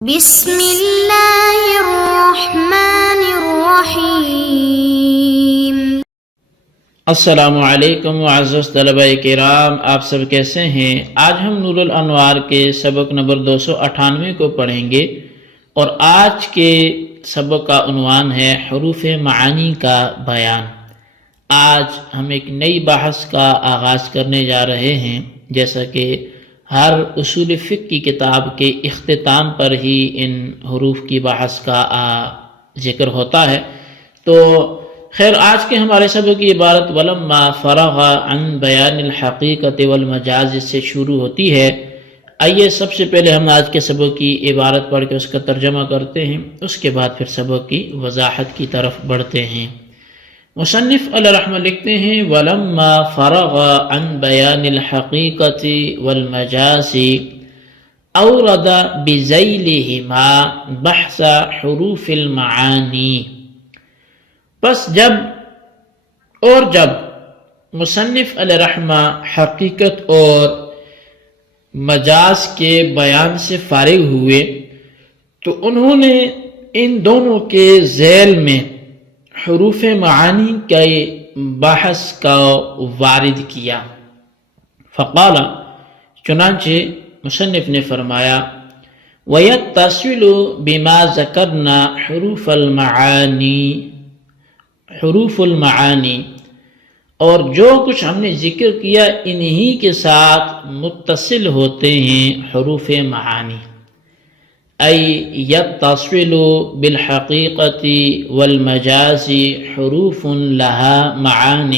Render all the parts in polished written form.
بسم اللہ الرحمن الرحیم۔ السلام علیکم معزز طلبہ کرام، آپ سب کیسے ہیں؟ آج ہم نور الانوار کے سبق نمبر 298 کو پڑھیں گے اور آج کے سبق کا عنوان ہے حروف معانی کا بیان۔ آج ہم ایک نئی بحث کا آغاز کرنے جا رہے ہیں، جیسا کہ ہر اصول فقہ کی کتاب کے اختتام پر ہی ان حروف کی بحث کا ذکر ہوتا ہے۔ تو خیر، آج کے ہمارے سبق کی عبارت ولما فرغ عن بیان الحقیقت والمجاز سے شروع ہوتی ہے۔ آئیے سب سے پہلے ہم آج کے سبق کی عبارت پڑھ کے اس کا ترجمہ کرتے ہیں، اس کے بعد پھر سبق کی وضاحت کی طرف بڑھتے ہیں۔ مصنف علیہ رحمہ لکھتے ہیں وَلَمَّا فَرَغَ عَنْ بَيَانِ الْحَقِيقَةِ وَالْمَجَازِ أَوْرَدَ بِذَيْلِهِمَا بَحْثَ حُرُوفِ الْمَعَانِي۔ پس جب مصنف علیہ رحمہ حقیقت اور مجاز کے بیان سے فارغ ہوئے تو انہوں نے ان دونوں کے ذیل میں حروف معانی کے بحث کا وارد کیا۔ فقال، چنانچہ مصنف نے فرمایا وَيَتَّصِلُ بِمَا ذَكَرْنَا حروف المعانی، اور جو کچھ ہم نے ذکر کیا انہی کے ساتھ متصل ہوتے ہیں حروف معانی۔ ای یتصل بالحقیقت والمجاز حروف لها معان،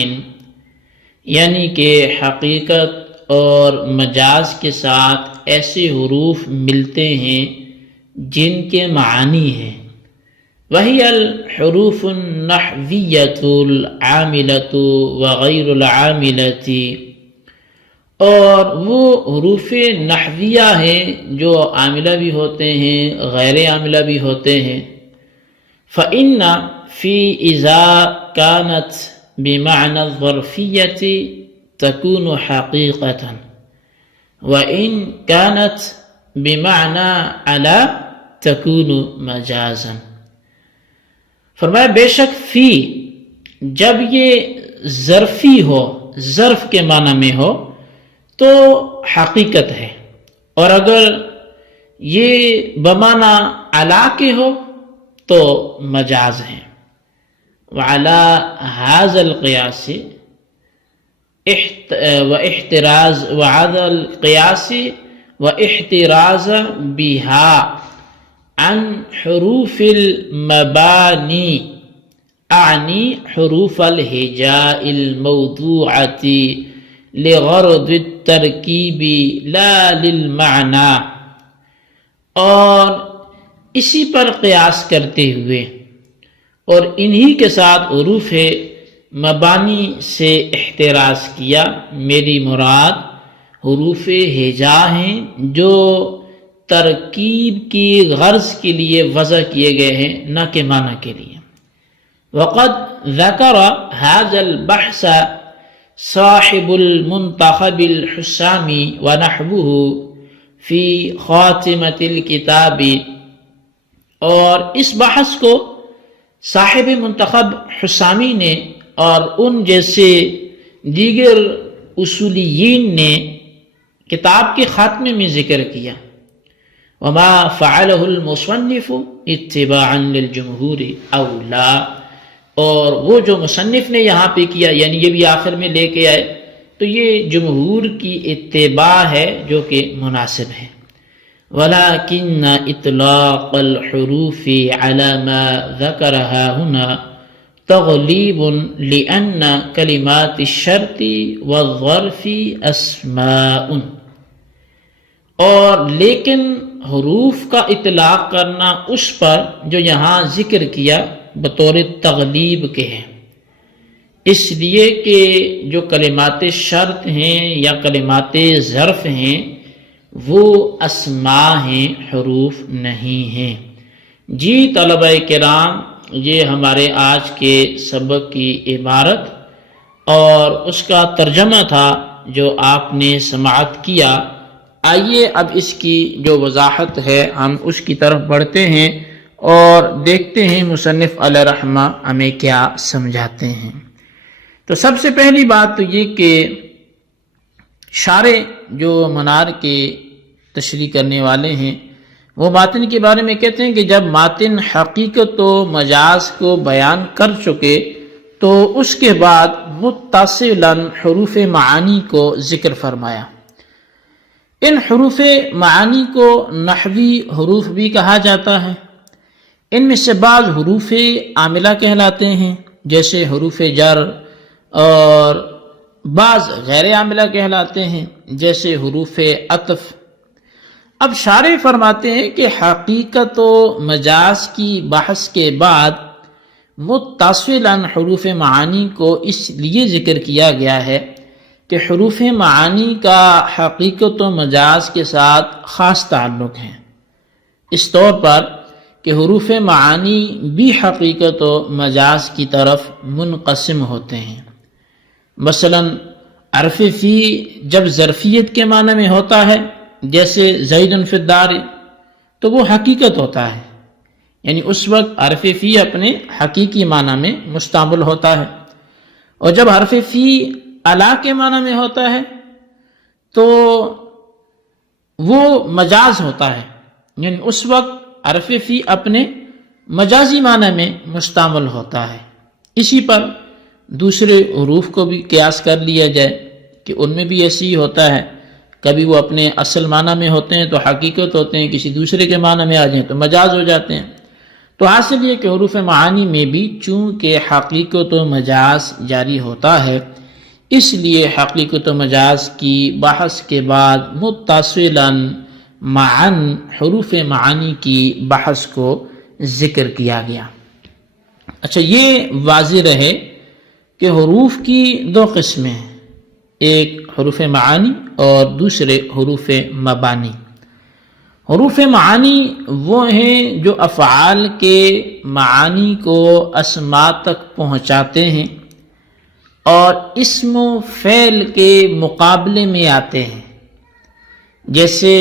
یعنی کہ حقیقت اور مجاز کے ساتھ ایسے حروف ملتے ہیں جن کے معانی ہیں۔ وہی الحروف النحویۃ العاملۃ وغیر العاملۃ، اور وہ حروف نحویہ ہیں جو عاملہ بھی ہوتے ہیں غیر عاملہ بھی ہوتے ہیں۔ فإن فی اذا كانت بمعنى الظرفیۃ تكون حقیقۃ وإن كانت بمعنى علی تكون مجازا۔ فرمایا بے شک فی جب یہ ظرفی ہو، ظرف کے معنی میں ہو تو حقیقت ہے، اور اگر یہ بمعنی علا کے ہو تو مجاز ہے۔ وعلی ھذا القیاس واحتراز بها عن حروف المبانی اعنی حروف الہجاء الموضوعۃ لغرض الترکیب لا للمعنی، اور اسی پر قیاس کرتے ہوئے اور انہی کے ساتھ حروف مبانی سے احتراز کیا۔ میری مراد حروف ہجا ہیں جو ترکیب کی غرض کے لیے وضع کیے گئے ہیں، نہ کہ معنی کے لیے۔ وقد ذکر ھذا البحث صاحب المنتخب الحسامی ونحوہ فی خاتمۃ الکتاب، اور اس بحث کو صاحب منتخب حسامی نے اور ان جیسے دیگر اصولیین نے کتاب کے خاتمے میں ذکر کیا۔ وما فعلہ المصنف اتباعا للجمہور اولا، اور وہ جو مصنف نے یہاں پہ کیا یعنی یہ بھی آخر میں لے کے آئے تو یہ جمہور کی اتباع ہے جو کہ مناسب ہے۔ ولیکن اطلاق الحروف علی ما ذکرها هنا تغلیب لأن کلمات الشرط والظرف اسماء، اور لیکن حروف کا اطلاق کرنا اس پر جو یہاں ذکر کیا بطور تغلیب کے ہیں، اس لیے کہ جو کلمات شرط ہیں یا کلمات ظرف ہیں وہ اسماء ہیں، حروف نہیں ہیں۔ جی طلبہ کرام، یہ ہمارے آج کے سبق کی عبارت اور اس کا ترجمہ تھا جو آپ نے سماعت کیا۔ آئیے اب اس کی جو وضاحت ہے ہم اس کی طرف بڑھتے ہیں اور دیکھتے ہیں مصنف علیہ رحمہ ہمیں کیا سمجھاتے ہیں۔ تو سب سے پہلی بات تو یہ کہ شارح جو منار کے تشریح کرنے والے ہیں وہ ماتن کے بارے میں کہتے ہیں کہ جب ماتن حقیقت و مجاز کو بیان کر چکے تو اس کے بعد متصلاً حروف معانی کو ذکر فرمایا۔ ان حروف معانی کو نحوی حروف بھی کہا جاتا ہے۔ ان میں سے بعض حروف عاملہ کہلاتے ہیں جیسے حروف جر، اور بعض غیر عاملہ کہلاتے ہیں جیسے حروف عطف۔ اب شارح فرماتے ہیں کہ حقیقت و مجاز کی بحث کے بعد متصلاً حروف معانی کو اس لیے ذکر کیا گیا ہے کہ حروف معانی کا حقیقت و مجاز کے ساتھ خاص تعلق ہے، اس طور پر کہ حروف معانی بھی حقیقت و مجاز کی طرف منقسم ہوتے ہیں۔ مثلا حرف فی جب ظرفیت کے معنی میں ہوتا ہے جیسے زید فی الدار تو وہ حقیقت ہوتا ہے، یعنی اس وقت حرف فی اپنے حقیقی معنی میں مستعمل ہوتا ہے، اور جب حرف فی الا کے معنی میں ہوتا ہے تو وہ مجاز ہوتا ہے، یعنی اس وقت حرف فی اپنے مجازی معنی میں مستعمل ہوتا ہے۔ اسی پر دوسرے حروف کو بھی قیاس کر لیا جائے کہ ان میں بھی ایسی ہی ہوتا ہے، کبھی وہ اپنے اصل معنی میں ہوتے ہیں تو حقیقت ہوتے ہیں، کسی دوسرے کے معنی میں آ جائیں تو مجاز ہو جاتے ہیں۔ تو حاصل یہ کہ حروف معانی میں بھی چونکہ حقیقت و مجاز جاری ہوتا ہے، اس لیے حقیقت و مجاز کی بحث کے بعد متصلاً معاً حروف معانی کی بحث کو ذکر کیا گیا۔ اچھا، یہ واضح رہے کہ حروف کی دو قسمیں ہیں، ایک حروف معانی اور دوسرے حروف مبانی۔ حروف معانی وہ ہیں جو افعال کے معانی کو اسماء تک پہنچاتے ہیں اور اسم و فعل کے مقابلے میں آتے ہیں، جیسے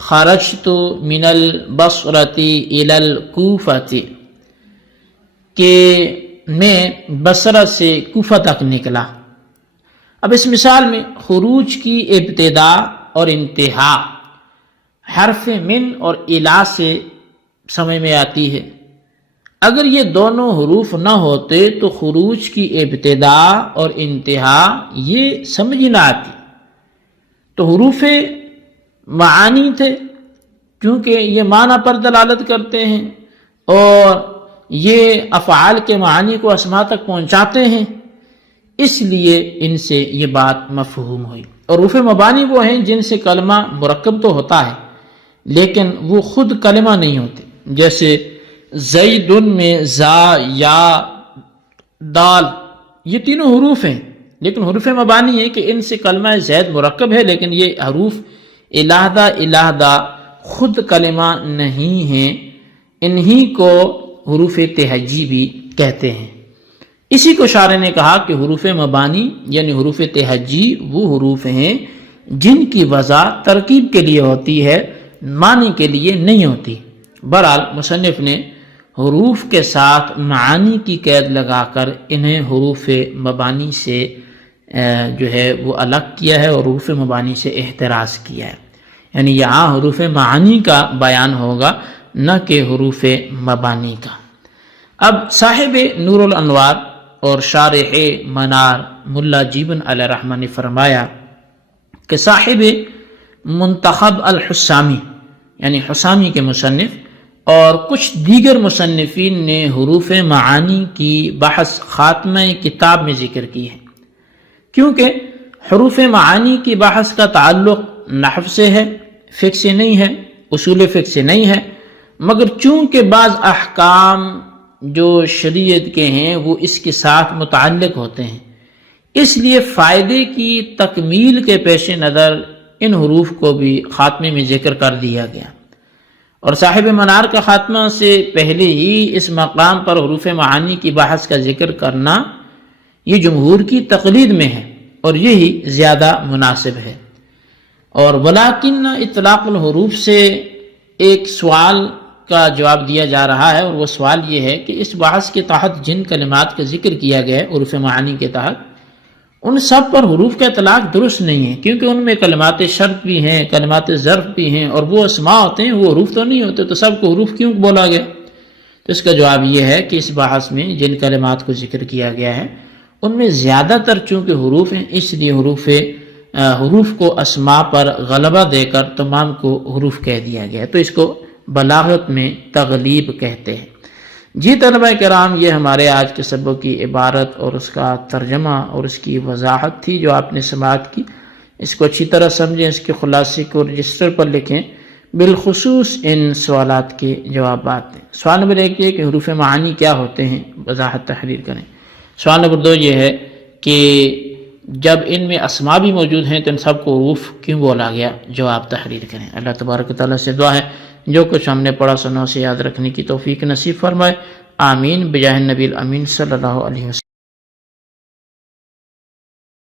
خرجت من البصرة الى الکوفة کہ میں بصرہ سے کوفہ تک نکلا۔ اب اس مثال میں خروج کی ابتدا اور انتہا حرف من اور الا سے سمجھ میں آتی ہے۔ اگر یہ دونوں حروف نہ ہوتے تو خروج کی ابتدا اور انتہا یہ سمجھ نہ آتی۔ تو حروف معانی تھے کیونکہ یہ معنی پر دلالت کرتے ہیں اور یہ افعال کے معانی کو اسماء تک پہنچاتے ہیں، اس لیے ان سے یہ بات مفہوم ہوئی۔ اور حروف مبانی وہ ہیں جن سے کلمہ مرکب تو ہوتا ہے لیکن وہ خود کلمہ نہیں ہوتے، جیسے زیدن میں زا، یا، دال، یہ تینوں حروف ہیں، لیکن حروف مبانی ہے کہ ان سے کلمہ زید مرکب ہے لیکن یہ حروف علیحدہ علیحدہ خود کلمہ نہیں ہیں، انہی کو حروف تہجی بھی کہتے ہیں۔ اسی کو شارح نے کہا کہ حروف مبانی یعنی حروف تہجی وہ حروف ہیں جن کی وضع ترکیب کے لیے ہوتی ہے، معنی کے لیے نہیں ہوتی۔ بہرحال مصنف نے حروف کے ساتھ معانی کی قید لگا کر انہیں حروف مبانی سے جو ہے وہ الگ کیا ہے اور حروف مبانی سے احتراز کیا ہے، یعنی یہاں حروف معانی کا بیان ہوگا نہ کہ حروف مبانی کا۔ اب صاحب نور الانوار اور شارح منار ملا جیبن علیہ رحمہ نے فرمایا کہ صاحب منتخب الحسامی یعنی حسامی کے مصنف اور کچھ دیگر مصنفین نے حروف معانی کی بحث خاتمہ کتاب میں ذکر کی ہے، کیونکہ حروف معانی کی بحث کا تعلق نحو سے ہے، فقہ سے نہیں ہے، اصول فقہ سے نہیں ہے، مگر چونکہ بعض احکام جو شریعت کے ہیں وہ اس کے ساتھ متعلق ہوتے ہیں، اس لیے فائدے کی تکمیل کے پیش نظر ان حروف کو بھی خاتمے میں ذکر کر دیا گیا۔ اور صاحب منار کا خاتمہ سے پہلے ہی اس مقام پر حروف معانی کی بحث کا ذکر کرنا یہ جمہور کی تقلید میں ہے اور یہی زیادہ مناسب ہے۔ اور ولیکن اطلاق الحروف سے ایک سوال کا جواب دیا جا رہا ہے، اور وہ سوال یہ ہے کہ اس بحث کے تحت جن کلمات کا ذکر کیا گیا ہے حروف معانی کے تحت، ان سب پر حروف کا اطلاق درست نہیں ہے، کیونکہ ان میں کلمات شرط بھی ہیں، کلمات ظرف بھی ہیں، اور وہ اسماء ہوتے ہیں، وہ حروف تو نہیں ہوتے، تو سب کو حروف کیوں بولا گیا؟ تو اس کا جواب یہ ہے کہ اس بحث میں جن کلمات کو ذکر کیا گیا ہے ان میں زیادہ تر چونکہ حروف ہیں، اس لیے حروف کو اسماء پر غلبہ دے کر تمام کو حروف کہہ دیا گیا ہے، تو اس کو بلاغت میں تغلیب کہتے ہیں۔ جی طلبہ کرام، یہ ہمارے آج کے سبق کی عبارت اور اس کا ترجمہ اور اس کی وضاحت تھی جو آپ نے سماعت کی۔ اس کو اچھی طرح سمجھیں، اس کے خلاصے کو رجسٹر پر لکھیں، بالخصوص ان سوالات کے جوابات دیں۔ سوال نمبر 1 یہ کہ حروف معانی کیا ہوتے ہیں، وضاحت تحریر کریں۔ سوال نمبر 2 یہ ہے کہ جب ان میں اسماء بھی موجود ہیں تو ان سب کو حروف کیوں بولا گیا، جواب تحریر کریں۔ اللہ تبارک و تعالیٰ سے دعا ہے جو کچھ ہم نے پڑھا سنا اسے یاد رکھنے کی توفیق نصیب فرمائے، آمین بجاہ النبی الامین صلی اللہ علیہ وسلم۔